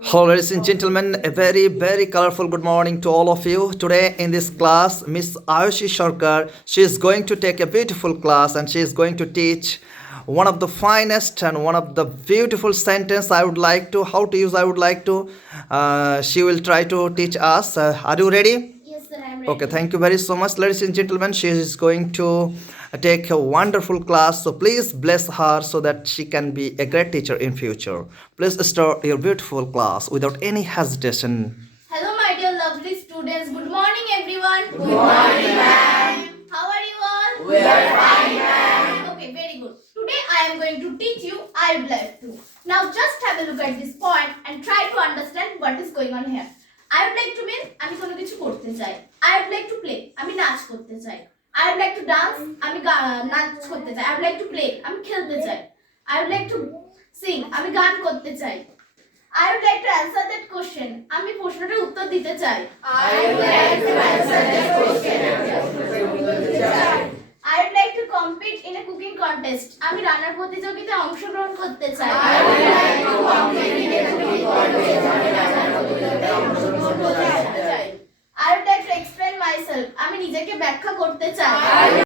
Hello, ladies and gentlemen, a very colorful good morning to all of you. Today in this class, Miss Ayushi Sharkar, she is going to take a beautiful class and she is going to teach one of the finest and one of the beautiful sentence I would like to, how to use I would like to, she will try to teach us. Are you ready? Yes, sir, I'm Okay, ready. thank you very so much, ladies and gentlemen. She is going to take a wonderful class, so please bless her so that she can be a great teacher in future. Please start your beautiful class without any hesitation. Hello, my dear lovely students. Good morning, everyone. Good morning, ma'am. How are you all? We are fine, ma'am. Okay, very good. Today I am going to teach you I would like to. Now just have a look at this point and try to understand what is going on here. I would like to mean আমি কোনো কিছু করতে চাই. I would like to play. আমি নাচ করতে চাই. I would like to dance. আমি নাচ করতে চাই. I would like to play. আমি খেলতে চাই. I would like to sing. আমি গান করতে চাই. I would like to answer that question. আমি প্রশ্নটার উত্তর দিতে চাই. I would like to answer that question. I would like to compete in a cooking contest. আমি রান্নার প্রতিযোগিতায় অংশগ্রহণ করতে চাই. I would like to compete in a cooking contest.